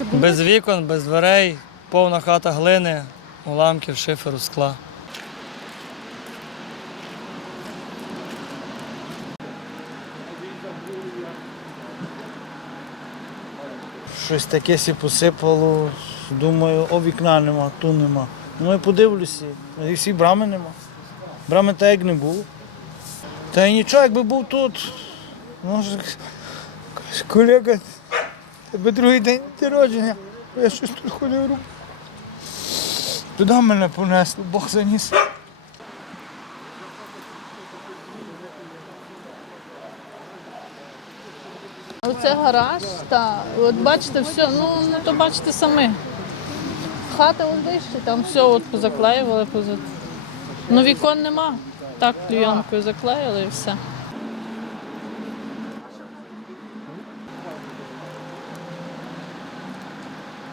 Без вікон, без дверей, повна хата глини, уламків, шиферу, скла. Щось таке сі посипало. Думаю, о вікна нема, ту нема. Ну і подивлюся, і всі брами нема. Брами так як не було. Та й нічого, якби був тут. Може, колега, тебе другий день народження, я щось тут ходив робив. Туди мене понесло, Бог заніс. Оце гараж, та от бачите, все, ну, ну то бачите самі. Хата ось вище, там все от позаклеювали. Поза... Ну вікон нема. Так клейонкою заклеїли і все.